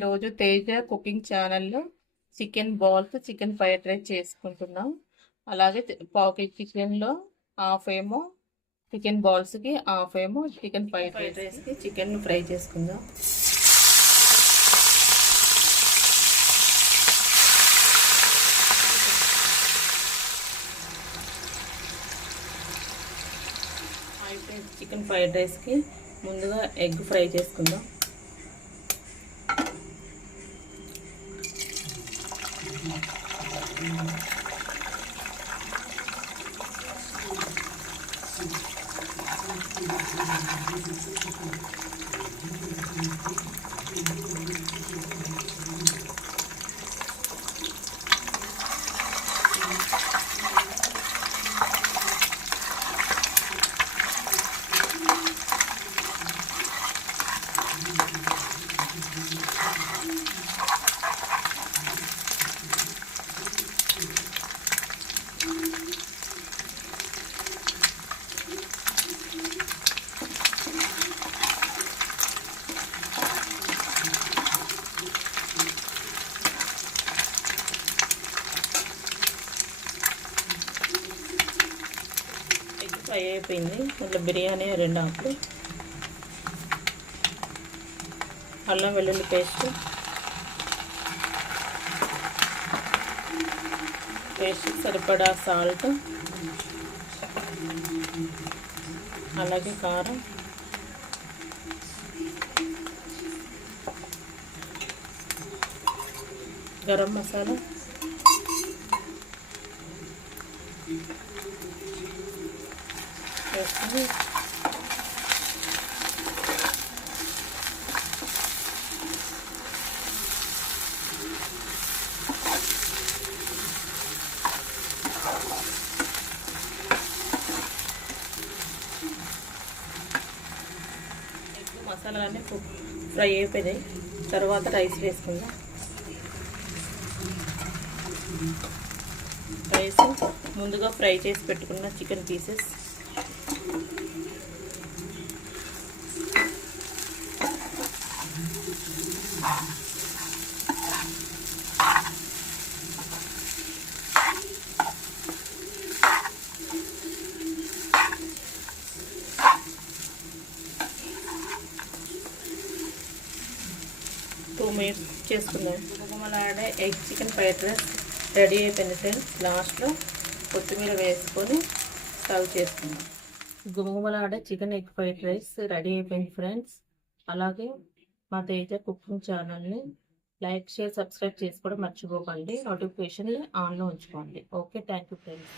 ఈరోజు తేజ కుకింగ్ ఛానల్లో chicken balls chicken fried rice చేసుకుంటున్నాం. అలాగే పావు కేజీ చికెన్లో హాఫ్ ఏమో చికెన్ బాల్స్కి, హాఫ్ ఏమో చికెన్ ఫ్రైడ్ రైస్కి చికెన్ ఫ్రై చేసుకుందాం. చికెన్ ఫ్రైడ్ రైస్కి ముందుగా ఎగ్ ఫ్రై చేసుకుందాం. ఫ్రై అయిపోయింది. ఇట్లా బిర్యానీ 2 ఆకులు, అల్లం వెల్లుల్లి పేస్ట్ సరిపడా సాల్ట్, అలాగే కారం, గరం మసాలా, వేసుకొని మసాలాలన్నీ ఫ్రై అయిపోయినాయి. తర్వాత రైస్ వేసుకుందాం. రైస్ ముందుగా ఫ్రై చేసి పెట్టుకున్న చికెన్ పీసెస్, చేసుకున్నాం. గుమగుమలాడే egg chicken fried rice ready అయిపోయింది ఫ్రెండ్స్. లాస్ట్లో కొత్తిమీర వేసుకొని సర్వ్ చేసుకున్నాం. గుమగుమలాడే chicken egg fried rice ready అయిపోయింది ఫ్రెండ్స్. అలాగే మా తేజ కుకింగ్ ఛానల్ని లైక్, షేర్, సబ్స్క్రైబ్ చేసుకోవడం మర్చిపోకండి. నోటిఫికేషన్ ఆన్లో ఉంచుకోండి. Okay, thank you friends.